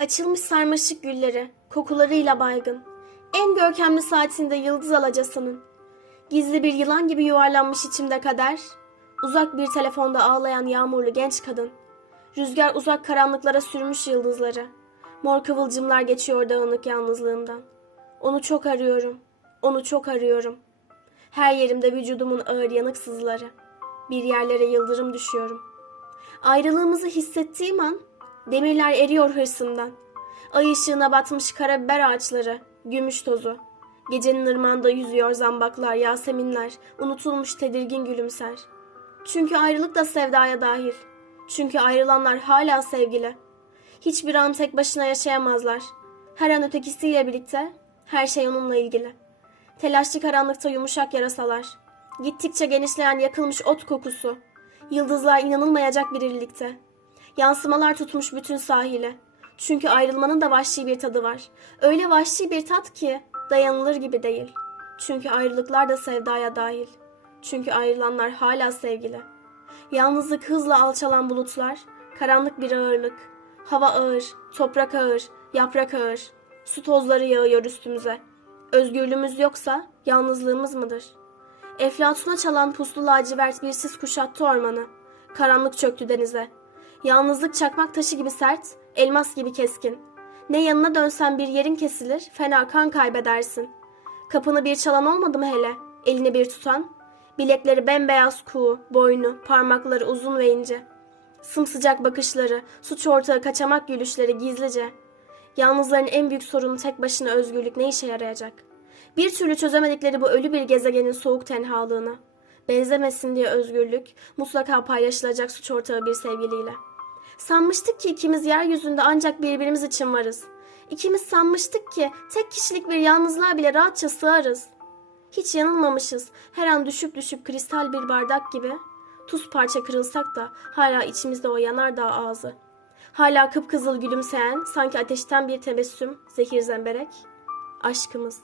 Açılmış sarmaşık gülleri, kokularıyla baygın. En görkemli saatinde yıldız alacasının. Gizli bir yılan gibi yuvarlanmış içimde kader. Uzak bir telefonda ağlayan yağmurlu genç kadın. Rüzgar uzak karanlıklara sürmüş yıldızları. Mor kıvılcımlar geçiyor dağınık yalnızlığımdan. Onu çok arıyorum. Onu çok arıyorum. Her yerimde vücudumun ağır yanık sızıları. Bir yerlere yıldırım düşüyorum. Ayrılığımızı hissettiğim an demirler eriyor hırsımdan. Ay ışığına batmış karabiber ağaçları, gümüş tozu. Gecenin ırmağında yüzüyor zambaklar, yaseminler, unutulmuş tedirgin gülümser. Çünkü ayrılık da sevdaya dahil. Çünkü ayrılanlar hala sevgili. Hiçbir an tek başına yaşayamazlar. Her an ötekisiyle birlikte, her şey onunla ilgili. Telaşlı karanlıkta yumuşak yarasalar. Gittikçe genişleyen yakılmış ot kokusu. Yıldızlar inanılmayacak bir irilikte. Yansımalar tutmuş bütün sahile. Çünkü ayrılmanın da vahşi bir tadı var. Öyle vahşi bir tat ki dayanılır gibi değil. Çünkü ayrılıklar da sevdaya dahil. Çünkü ayrılanlar hala sevgili. Yalnızlık hızla alçalan bulutlar, karanlık bir ağırlık. Hava ağır, toprak ağır, yaprak ağır. Su tozları yağıyor üstümüze. Özgürlüğümüz yoksa yalnızlığımız mıdır? Eflatuna çalan puslu lacivert bir sis kuşattı ormanı. Karanlık çöktü denize. Yalnızlık çakmak taşı gibi sert, elmas gibi keskin. Ne yanına dönsen bir yerin kesilir, fena kan kaybedersin. Kapını bir çalan olmadı mı hele? Elini bir tutan? Bilekleri bembeyaz kuğu, boynu, parmakları uzun ve ince. Sımsıcak bakışları, suç ortağı kaçamak gülüşleri gizlice. Yalnızların en büyük sorunu tek başına özgürlük ne işe yarayacak? Bir türlü çözemedikleri bu ölü bir gezegenin soğuk tenhalığına. Benzemesin diye özgürlük mutlaka paylaşılacak suç ortağı bir sevgiliyle. Sanmıştık ki ikimiz yeryüzünde ancak birbirimiz için varız. İkimiz sanmıştık ki tek kişilik bir yalnızlığa bile rahatça sığarız. Hiç yanılmamışız. Her an düşüp düşüp kristal bir bardak gibi. Tuz parça kırılsak da hala içimizde o yanardağ ağzı. Hala kıpkızıl gülümseyen, sanki ateşten bir tebessüm, zehir zemberek. Aşkımız.